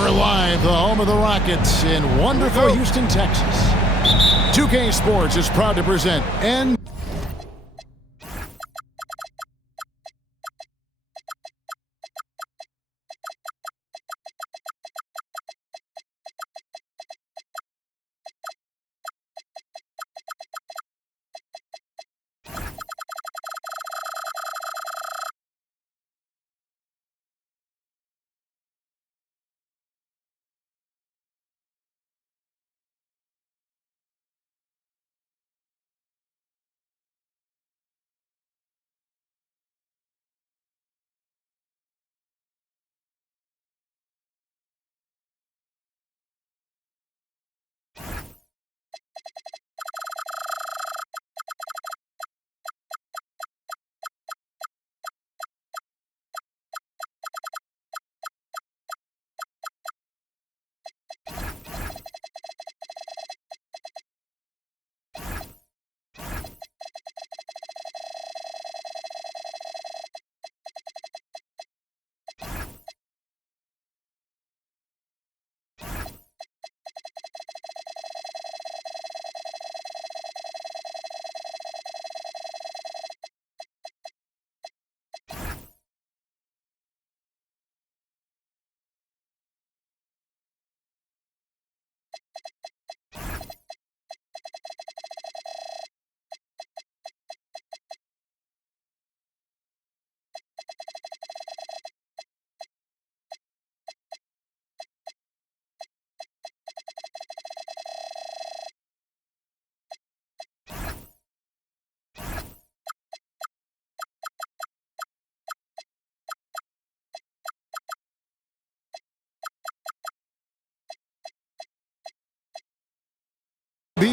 We're live, the home of the Rockets in wonderful Houston, Texas. 2K Sports is proud to present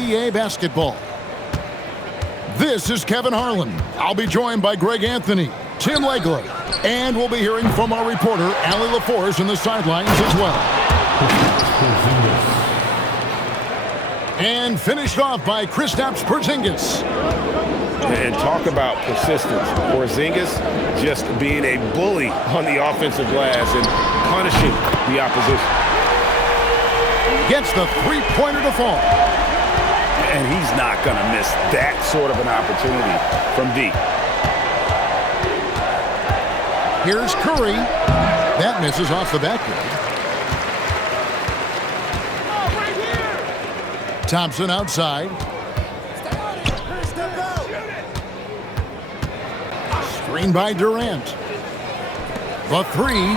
NBA basketball. This is Kevin Harlan. I'll be joined by Greg Anthony, Tim Legler, and we'll be hearing from our reporter, Allie LaForce, in the sidelines as well. And finished off by Kristaps Porzingis. And talk about persistence. Porzingis just being a bully on the offensive glass and punishing the opposition. Gets the three-pointer to fall. And he's not going to miss that sort of an opportunity from deep. Here's Curry. That misses off the backboard. Thompson outside. Screen by Durant. The three.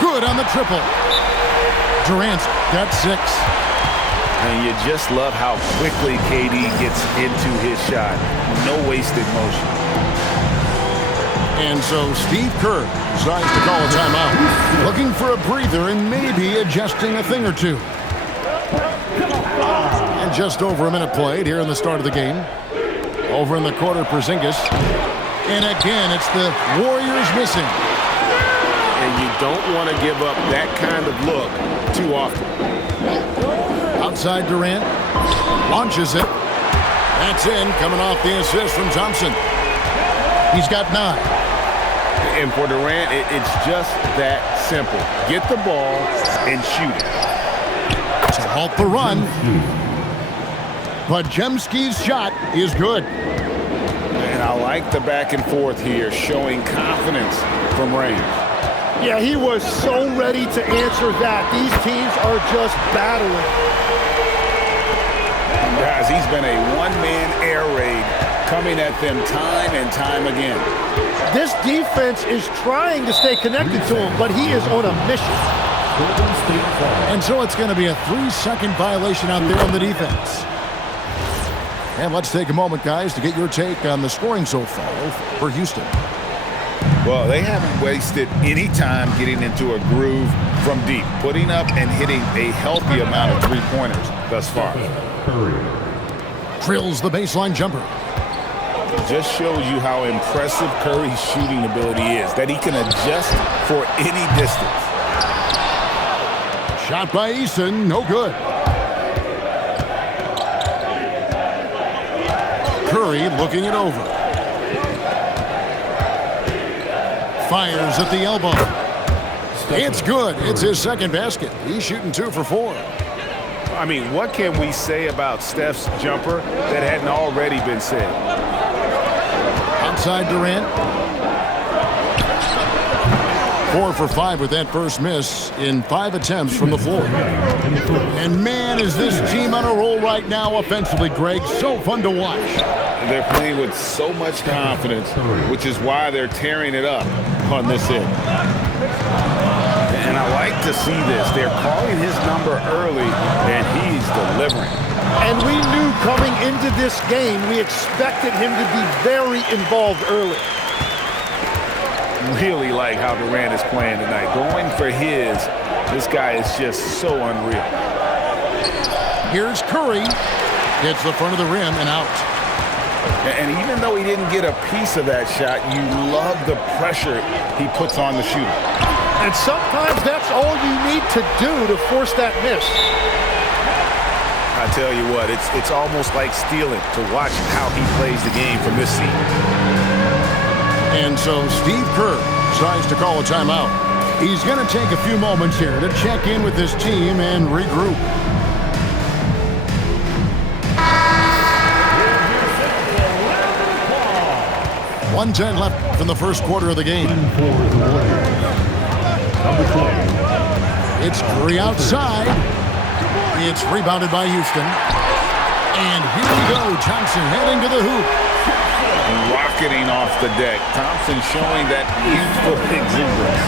Good on the triple. Durant's got 6. And you just love how quickly KD gets into his shot. No wasted motion. And so Steve Kerr decides to call a timeout. Looking for a breather and maybe adjusting a thing or two. And just over a minute played here in the start of the game. Over in the corner, Porzingis. And again, it's the Warriors missing. And you don't want to give up that kind of look too often. Outside Durant. Launches it. That's in, coming off the assist from Thompson. He's got 9. And for Durant, it's just that simple. Get the ball and shoot it. To halt the run. Podziemski's shot is good. And I like the back and forth here, showing confidence from range. Yeah, he was so ready to answer that. These teams are just battling. Guys, he's been a one-man air raid coming at them time and time again. This defense is trying to stay connected to him, but he is on a mission. And so it's going to be a 3-second violation out there on the defense. And let's take a moment, guys, to get your take on the scoring so far for Houston. Well, they haven't wasted any time getting into a groove from deep, putting up and hitting a healthy amount of three-pointers thus far. Drills the baseline jumper. Just shows you how impressive Curry's shooting ability is, that he can adjust for any distance. Shot by Eason, no good. Curry looking it over. Fires at the elbow. It's good. It's his second basket. He's shooting 2 for 4. I mean, what can we say about Steph's jumper that hadn't already been said? Outside Durant. 4 for 5 with that first miss in 5 attempts from the floor. And man, is this team on a roll right now offensively, Greg. So fun to watch. They're playing with so much confidence, which is why they're tearing it up on this end. And I like to see this. They're calling his number early, and he's delivering. And we knew coming into this game, we expected him to be very involved early. Really like how Durant is playing tonight. Going for his, this guy is just so unreal. Here's Curry. Hits the front of the rim and out. And even though he didn't get a piece of that shot, you love the pressure he puts on the shooter. And sometimes that's all you need to do to force that miss. I tell you what, it's almost like stealing to watch how he plays the game from this seat. And so Steve Kerr decides to call a timeout. He's going to take a few moments here to check in with his team and regroup. .110 left in the first quarter of the game. It's Curry outside. It's rebounded by Houston. And here we go. Thompson heading to the hoop. Rocketing off the deck. Thompson showing that youthful exuberance.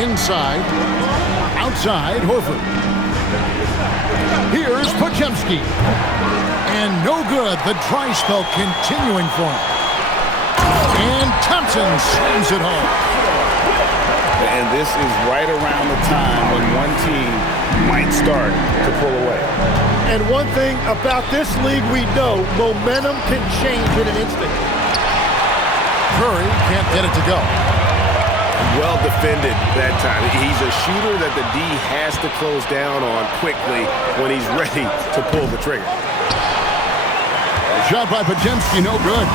Inside. Outside. Horford. Here's Podziemski. And no good. The dry spell continuing for him. And Thompson slams it home. And this is right around the time when one team might start to pull away. And one thing about this league we know, momentum can change in an instant. Curry can't get it to go. Well defended that time. He's a shooter that the D has to close down on quickly when he's ready to pull the trigger. Shot by Podziemski, no good.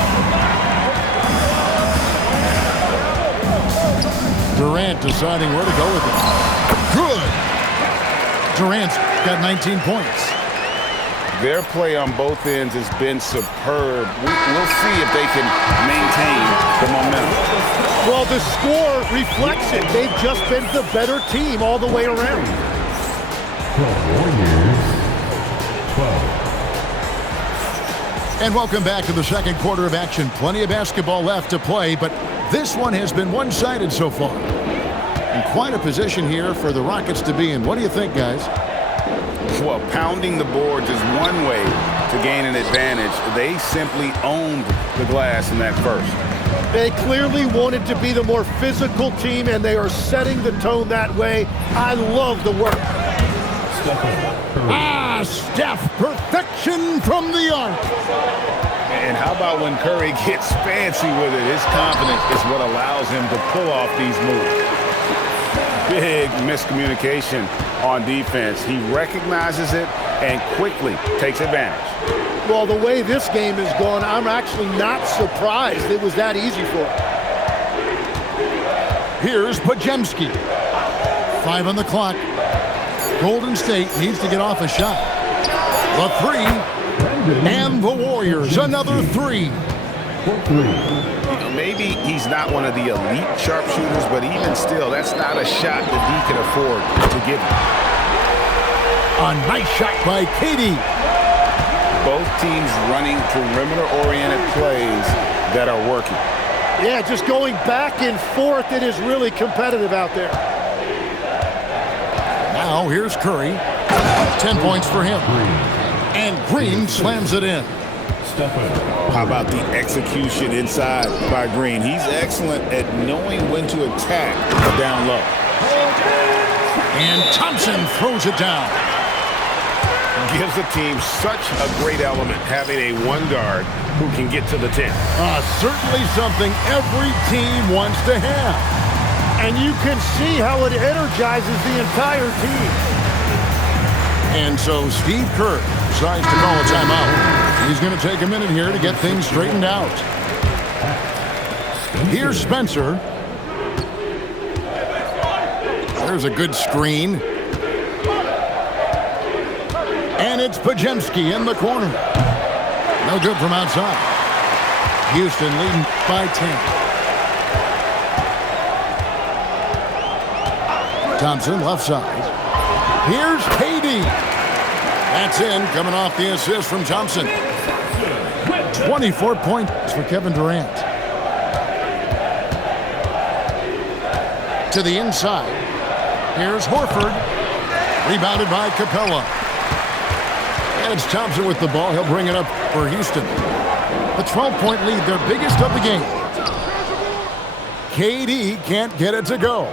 Durant deciding where to go with it. Good. Durant's got 19 points. Their play on both ends has been superb. We'll see if they can maintain the momentum. Well, the score reflects it. They've just been the better team all the way around. 12 Warriors, 12. And welcome back to the second quarter of action. Plenty of basketball left to play, but this one has been one-sided so far. And quite a position here for the Rockets to be in. What do you think, guys? Well, pounding the boards is one way to gain an advantage. They simply owned the glass in that first. They clearly wanted to be the more physical team, and they are setting the tone that way. I love the work. Steph, perfection from the arc. And how about when Curry gets fancy with it? His confidence is what allows him to pull off these moves. Big miscommunication on defense. He recognizes it and quickly takes advantage. Well, the way this game has gone, I'm actually not surprised it was that easy for him. Here's Podziemski. 5 on the clock. Golden State needs to get off a shot. The three. And the Warriors, another three. Maybe he's not one of the elite sharpshooters, but even still, that's not a shot that he can afford to give him. A nice shot by KD. Both teams running perimeter-oriented plays that are working. Yeah, just going back and forth, it is really competitive out there. Now here's Curry. 10 points for him. And Green slams it in. How about the execution inside by Green? He's excellent at knowing when to attack down low. And Thompson throws it down. Gives the team such a great element, having a one guard who can get to the 10. Certainly something every team wants to have. And you can see how it energizes the entire team. And so Steve Kerr decides to call a timeout. He's going to take a minute here to get things straightened out. Here's Spencer. There's a good screen. And it's Podziemski in the corner. No good from outside. Houston leading by 10. Thompson left side. Here's KD. That's in, coming off the assist from Thompson. 24 points for Kevin Durant. To the inside. Here's Horford. Rebounded by Capella. And it's Thompson with the ball. He'll bring it up for Houston. A 12-point lead, their biggest of the game. KD can't get it to go.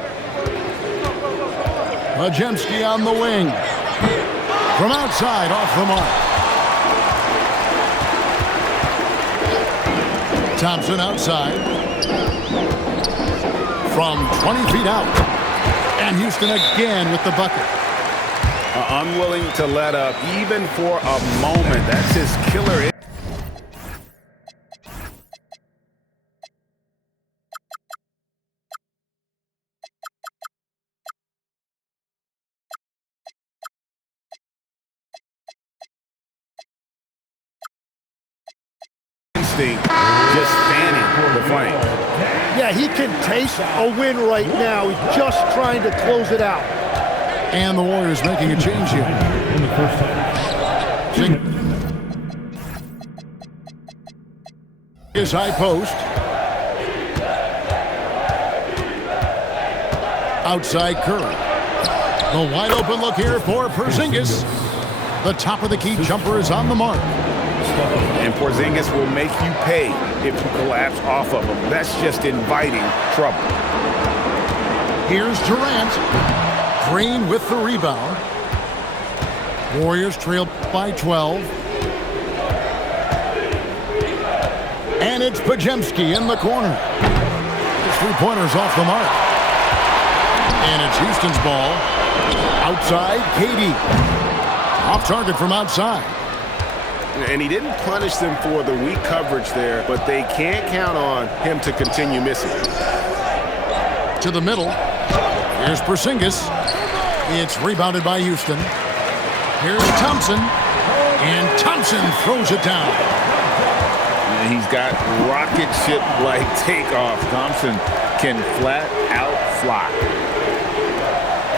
Podziemski on the wing. From outside, off the mark. Thompson outside. From 20 feet out. And Houston again with the bucket. Unwilling to let up even for a moment. That's his killer. Just fanning the flame. Yeah, he can taste a win right now. He's just trying to close it out. And the Warriors making a change here. His high post. Outside Curry. The wide open look here for Porzingis. The top of the key jumper is on the mark. And Porzingis will make you pay if you collapse off of him. That's just inviting trouble. Here's Durant. Green with the rebound. Warriors trail by 12. And it's Podziemski in the corner. His three-pointer's off the mark. And it's Houston's ball. Outside, KD. Off target from outside. And he didn't punish them for the weak coverage there, but they can't count on him to continue missing. To the middle. Here's Porzingis. It's rebounded by Houston. Here's Thompson. And Thompson throws it down. And he's got rocket ship-like takeoff. Thompson can flat out fly.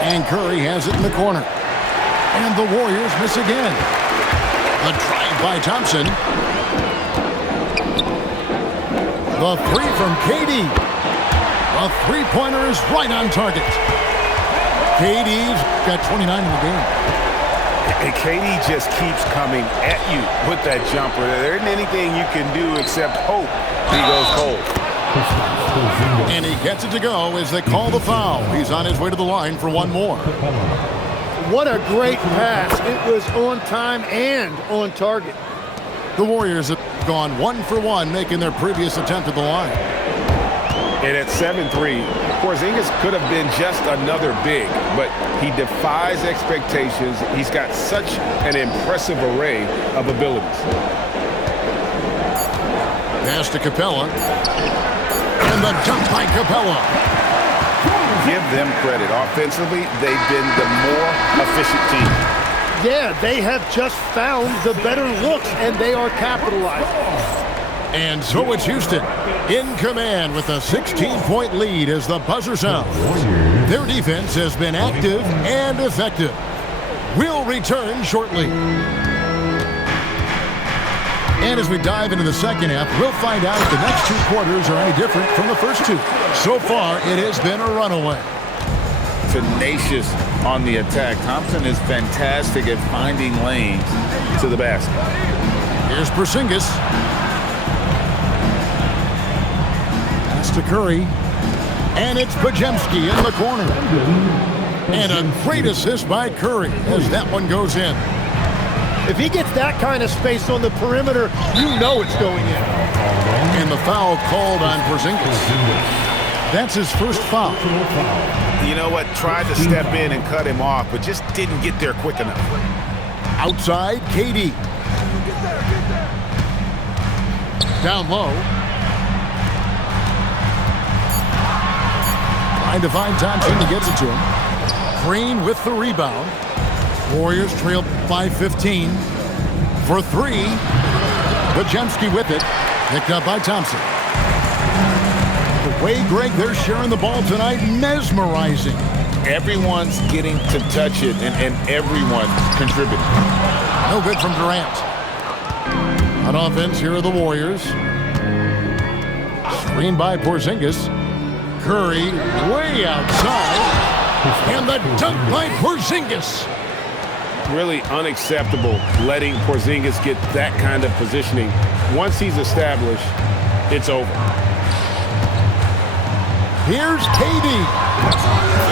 And Curry has it in the corner. And the Warriors miss again. The drive by Thompson. The three from KD. The three-pointer is right on target. KD's got 29 in the game. And KD just keeps coming at you with that jumper. There isn't anything you can do except hope he goes cold. And he gets it to go as they call the foul. He's on his way to the line for one more. What a great pass. It was on time and on target. The Warriors have gone 1 for 1, making their previous attempt at the line. And at 7-3, Porzingis could have been just another big, but he defies expectations. He's got such an impressive array of abilities. Pass to Capella. And the dunk by Capella. Give them credit. Offensively, they've been the more efficient team. Yeah, they have just found the better looks, and they are capitalizing. And so it's Houston in command with a 16-point lead as the buzzer sounds. Their defense has been active and effective. We'll return shortly. And as we dive into the second half, we'll find out if the next 2 quarters are any different from the first 2. So far, it has been a runaway. Tenacious on the attack. Thompson is fantastic at finding lanes to the basket. Here's Porzingis. Pass to Curry. And it's Podziemski in the corner. And a great assist by Curry as that one goes in. If he gets that kind of space on the perimeter, you know it's going in. And the foul called on Porzingis. That's his first foul. You know what? Tried to step in and cut him off, but just didn't get there quick enough. Outside, KD. Down low. Trying to find Thompson. He gets it to him. Green with the rebound. Warriors trail by 15. For 3. Podziemski with it. Picked up by Thompson. The way, Greg, they're sharing the ball tonight, mesmerizing. Everyone's getting to touch it, and everyone contributing. No good from Durant. On offense, here are the Warriors. Screen by Porzingis. Curry way outside. And the dunk by Porzingis. Really unacceptable letting Porzingis get that kind of positioning. Once he's established, it's over. Here's KD.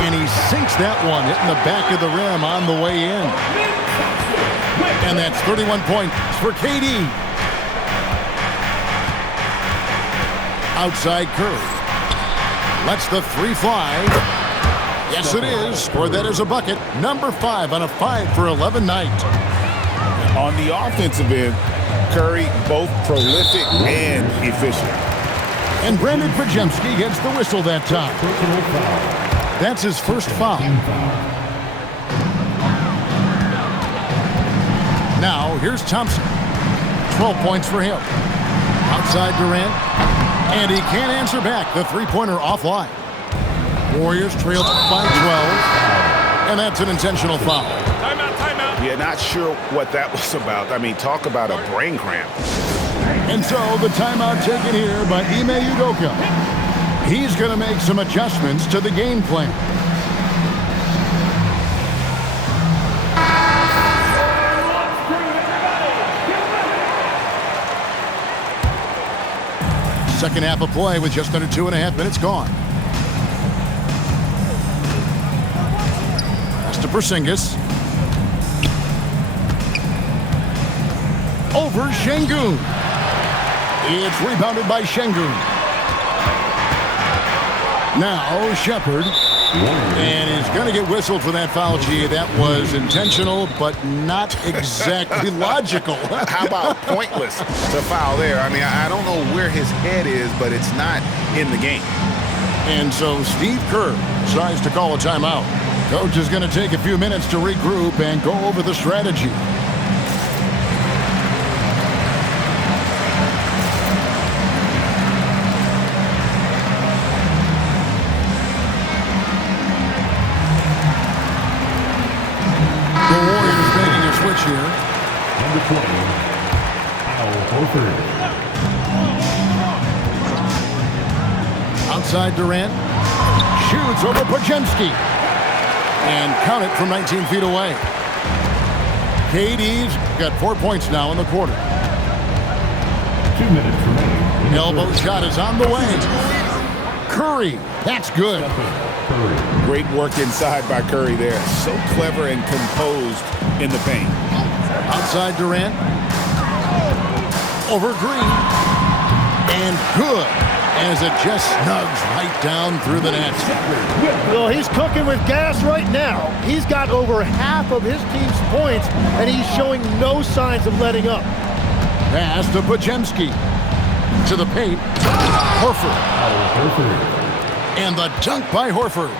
And he sinks that one, hitting the back of the rim on the way in. And that's 31 points for KD. Outside Curry. Lets the 3 fly. Yes, it is. Scored that as a bucket. Number 5 on a 5 for 11 night. On the offensive end, Curry both prolific and efficient. And Brandon Podziemski gets the whistle that time. That's his first foul. Now, here's Thompson. 12 points for him. Outside Durant. And he can't answer back. The three-pointer offline. Warriors trailed by 12. And that's an intentional foul. Timeout. Yeah, not sure what that was about. I mean, talk about a brain cramp. And so the timeout taken here by Ime Udoka. He's going to make some adjustments to the game plan. Second half of play with just under 2.5 minutes gone. Pass to Porzingis. Over Şengün. It's rebounded by Şengün. Now Shepherd. And he's going to get whistled for that foul, G. That was intentional, but not exactly logical. How about pointless to foul there? I mean, I don't know where his head is, but it's not in the game. And so Steve Kerr decides to call a timeout. Coach is going to take a few minutes to regroup and go over the strategy. The Warriors making a switch here. Number 20, Al Horford. Outside Durant. Shoots over Podziemski. And count it from 19 feet away. KD's got 4 points now in the quarter. 2 minutes remaining. Elbow shot is on the way. Curry. That's good. Curry. Great work inside by Curry there. So clever and composed in the paint. Outside Durant. Over Green. And good. As it just snugs right down through the net. Well, he's cooking with gas right now. He's got over half of his team's points, and he's showing no signs of letting up. Pass to Podziemski. To the paint. Horford. Al Horford. And the dunk by Horford.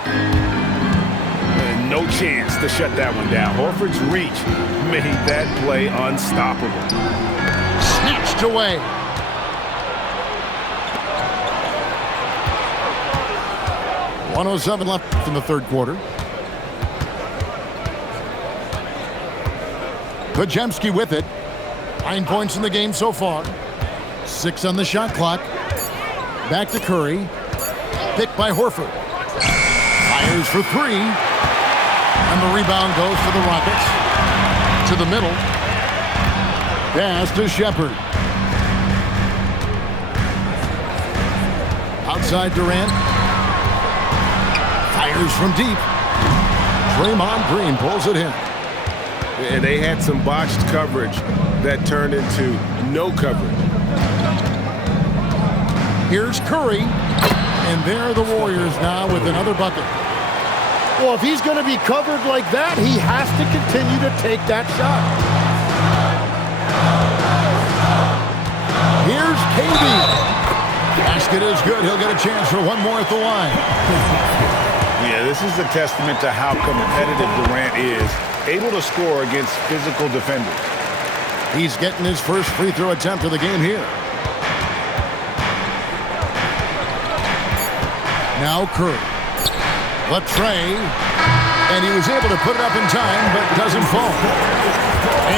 No chance to shut that one down. Horford's reach made that play unstoppable. Snatched away. .107 left in the third quarter. Podziemski with it. 9 points in the game so far. 6 on the shot clock. Back to Curry. Picked by Horford. Fires for 3. And the rebound goes for the Rockets. To the middle. Pass to Shepherd. Outside Durant. Fires from deep. Draymond Green pulls it in. And they had some botched coverage that turned into no coverage. Here's Curry. And there are the Warriors now with another bucket. Well, if he's going to be covered like that, he has to continue to take that shot. Here's KD. Basket is good. He'll get a chance for one more at the line. Yeah, this is a testament to how competitive Durant is, able to score against physical defenders. He's getting his first free throw attempt of the game here. Now Curry. Latrey. And he was able to put it up in time, but doesn't fall.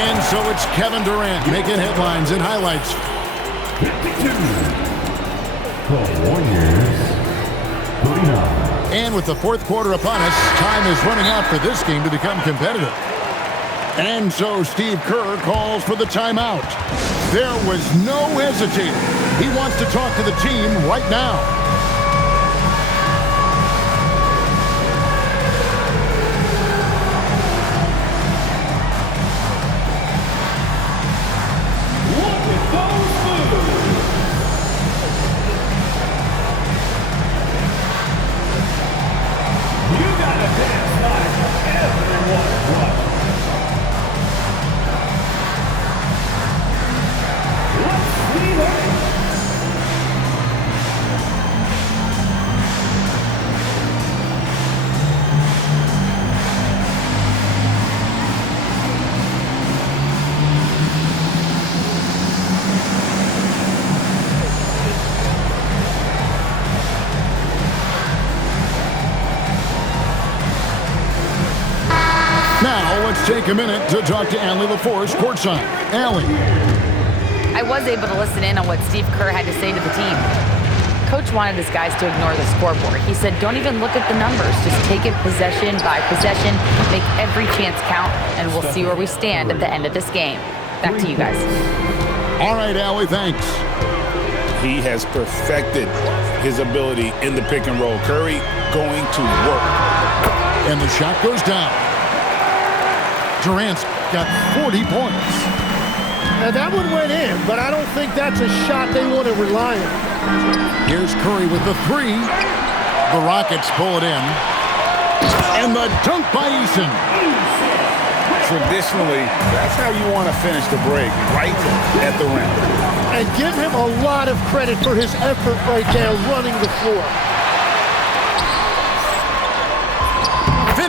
And so it's Kevin Durant making headlines and highlights. 52. The Warriors. 39. And with the fourth quarter upon us, time is running out for this game to become competitive. And so Steve Kerr calls for the timeout. There was no hesitating. He wants to talk to the team right now. Take a minute to talk to Allie LaForce courtside. Allie. I was able to listen in on what Steve Kerr had to say to the team. Coach wanted his guys to ignore the scoreboard. He said, don't even look at the numbers. Just take it possession by possession, make every chance count, and we'll see where we stand at the end of this game. Back to you guys. All right, Allie, thanks. He has perfected his ability in the pick and roll. Curry going to work. And the shot goes down. Durant's got 40 points. Now that one went in, but I don't think that's a shot they want to rely on. Here's Curry with the 3. The Rockets pull it in. And the dunk by Eason. Traditionally, that's how you want to finish the break, right at the rim. And give him a lot of credit for his effort right there running the floor.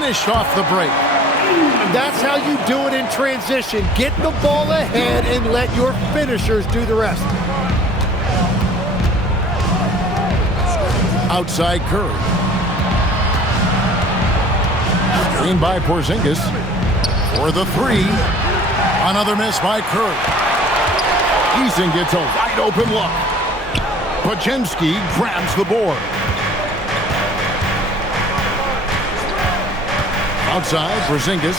finished off the break. That's how you do it in transition. Get the ball ahead and let your finishers do the rest. Outside Curry. Screen by Porzingis for the three. Another miss by Curry. Eason gets a wide open look. Podziemski grabs the board. Outside, Porzingis.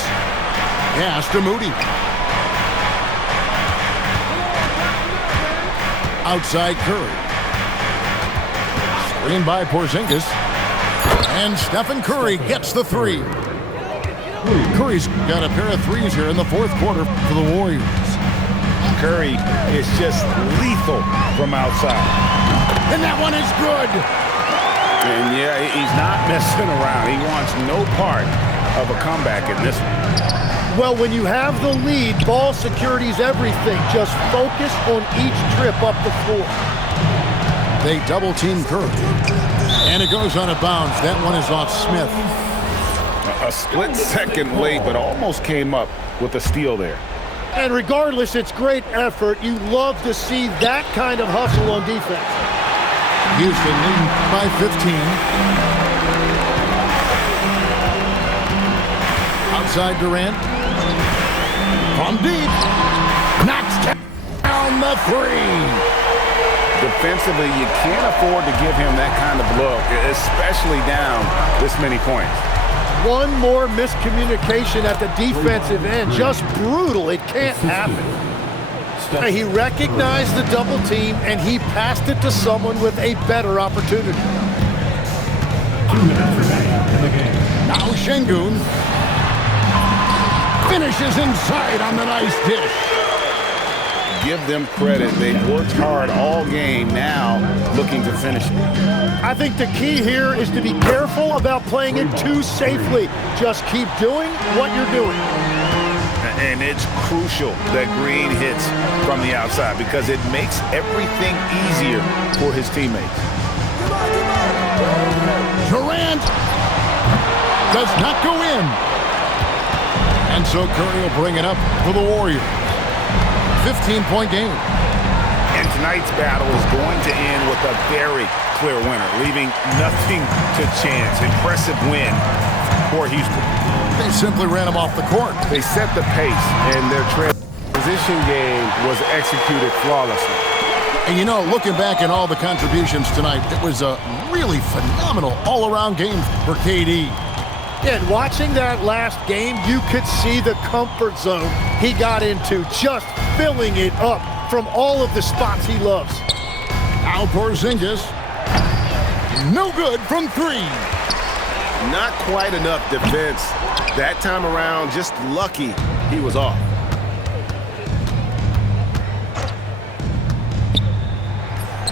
Pass to Moody. Outside Curry. Screen by Porzingis. And Stephen Curry gets the three. Curry's got a pair of threes here in the fourth quarter for the Warriors. Curry is just lethal from outside. And that one is good. And yeah, he's not messing around. He wants no part of a comeback in this one. Well, when you have the lead, ball security is everything. Just focus on each trip up the floor. They double-team Curry. And it goes out of bounds. That one is off Smith. A split second late, but almost came up with a steal there. And regardless, it's great effort. You love to see that kind of hustle on defense. Houston leading by 15. Outside Durant. From deep. Knocks down the three. Defensively, you can't afford to give him that kind of look, especially down this many points. One more miscommunication at the defensive end. Just brutal. It can't happen. He recognized the double team, and he passed it to someone with a better opportunity. 2 minutes remaining in the game. Now Şengün finishes inside on the nice dish. Give them credit. They've worked hard all game, now looking to finish it. I think the key here is to be careful about playing it too safely. Just keep doing what you're doing. And it's crucial that Green hits from the outside because it makes everything easier for his teammates. Durant does not go in. And so Curry will bring it up for the Warriors. 15-point game. And tonight's battle is going to end with a very clear winner, leaving nothing to chance. Impressive win for Houston. They simply ran him off the court. They set the pace, and their transition game was executed flawlessly. And you know, looking back at all the contributions tonight, it was a really phenomenal all-around game for KD. And watching that last game, you could see the comfort zone he got into, just filling it up from all of the spots he loves. Now Porzingis, no good from three. Not quite enough defense. That time around, just lucky he was off.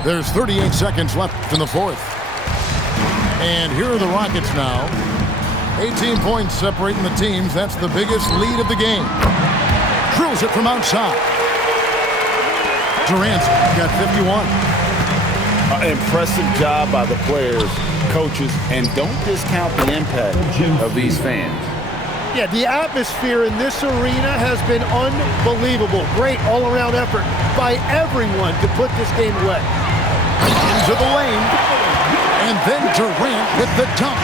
There's 38 seconds left in the fourth. And here are the Rockets now. 18 points separating the teams. That's the biggest lead of the game. Drills it from outside. Durant's got 51. Impressive job by the players, coaches, and don't discount the impact of these fans. Yeah, the atmosphere in this arena has been unbelievable. Great all-around effort by everyone to put this game away. Into the lane. And then Durant with the dunk.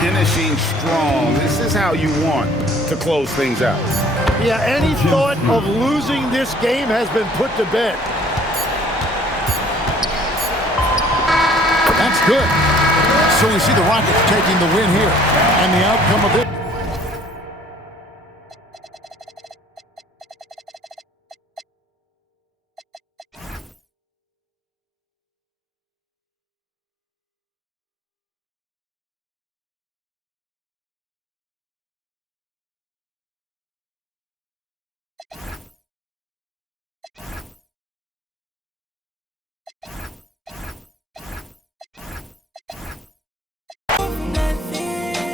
Finishing strong. This is how you want to close things out. Yeah, any thought of losing this game has been put to bed. That's good. So you see the Rockets taking the win here. And the outcome of it.